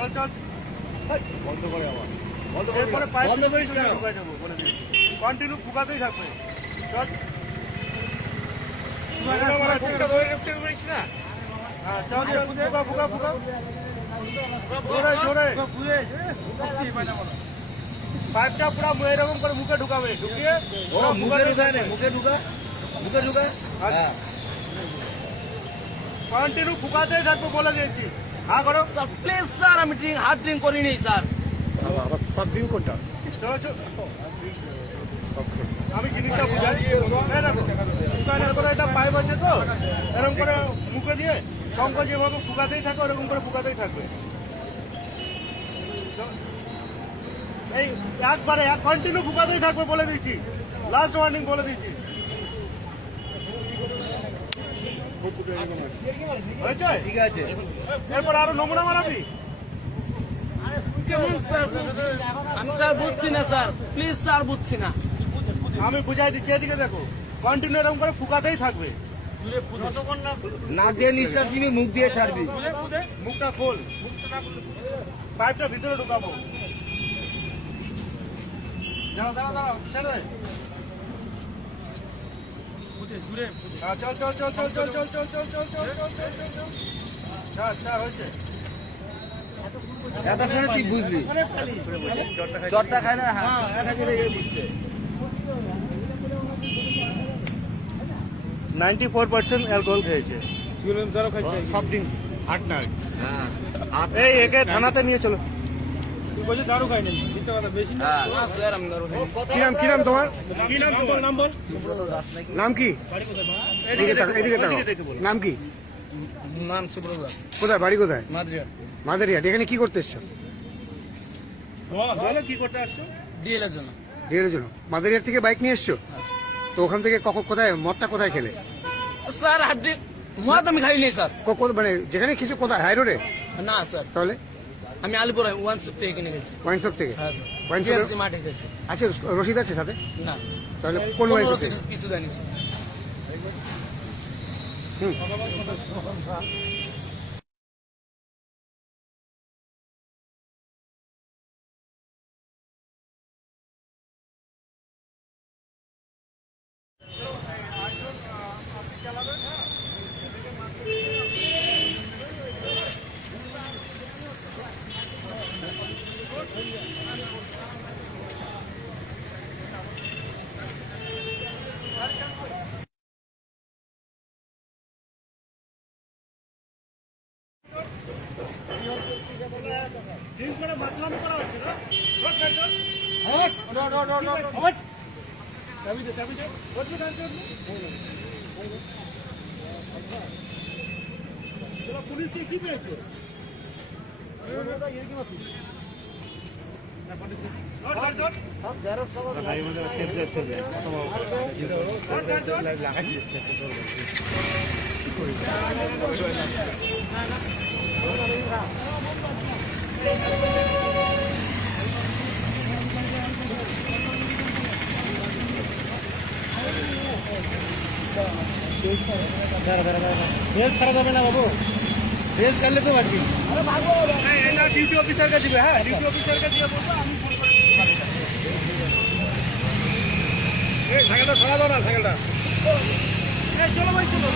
চল বন্ধ করে আবার এরপরে বন্ধ করিস কেন? কন্টিনিউ ফুকাতেই থাকবে। চল ধরে রাখতে পারিস না। হ্যাঁ চল ফুকা জোরে পাইপটা পুরো এরকম করে মুখে ঢুকাবে, ঢুকিয়ে মুখে ঢুকায় না, মুখে ঢুকা। হ্যাঁ কন্টিনিউ ফুকাতেই থাকবে বলে দিয়েছি। হ্যাঁ করো স্যার প্লিজ স্যার, আমি হার্ড ড্রিঙ্ক করিনি স্যার। আবার সব দিন কোনটা চলো আমি জিনিসটা বুঝাই একটা পাইপ আছে তো, এরকম করে মুখে দিয়ে শঙ্খ যেভাবে ফুকাতেই থাকবে ওরকম করে ফুকাতেই থাকবে। এই একবারে কন্টিনিউ ফুকাতেই থাকবে বলে দিয়েছি, লাস্ট ওয়ার্নিং বলে দিয়েছি। হয়েছে? ঠিক আছে। এরপর আরো নমুনা মারাবি। কেমন স্যার? আমি স্যার বুঝছি না স্যার, প্লিজ স্যার বুঝছি না। আমি বুঝাই দিচ্ছি, এদিকে দেখো কন্টিনিউ এরকম করে ফুকাতেই থাকবে। নাক দিয়ে নিঃশ্বাস দিবি, মুখ দিয়ে ছাড়বি। মুখটা খোল, পাইপটা ভিতরে ঢুকাবো। দাঁড়া ছেড়ে দে। হ্যাঁ, চল ছাড় হয়েছে। এতক্ষণে তুই বুঝলি চটটা খায় না। হ্যাঁ 94% অ্যালকোহল খেয়েছে। সব ড্রিঙ্কস আট না। এই একে থানাতে নিয়ে চলো। না স্যার, আমি দারু খাইনি। কি নাম তোমার? নাম কি? এদিকে তাকাও। নাম কি? নাম সুব্রত দাস, কোথায় বাড়ি? কোথায়? মাদ্রিয়া মাদারিহাট। এখানে কি করতে এসছো? বলো কি করতে আসছো? ডিএল এর জন্য। ডিএলের জন্য। মাদারিহাট থেকে বাইক নিয়ে এসছো? তো ওখান থেকে কোথায় মদটা কোথায় খেলে? স্যার হার্ড ড্রিঙ্ক মদ আমি খাইনি স্যার। মানে যেখানে কিছু কোথায় হাই রোডে? না স্যার, তাহলে আমি আলিপুর ওয়ান শপ থেকে কিনে গেছি। ওয়াইন শপ থেকে? হ্যাঁ স্যার, ওয়াইন শপে KFC মাঠে গেছি। আছে রসিদ আছে সাথে? না, তাহলে কোন ওয়াইন শপ থেকে? কিছু দেয়নি স্যার। হুম। পুলিশ কি পেয়েছে? রেল ছাড়া যাবে না বাবু, রেল ছাড়লে তো বাঁচবি। ডিউটি অফিসারকে দিবে। হ্যাঁ ডিউটি অফিসারকে দিয়ে বলবো আমি ফোন করে সাইকেলটা সরা দাও না, সাইকেলটা চলো ভাই চলো।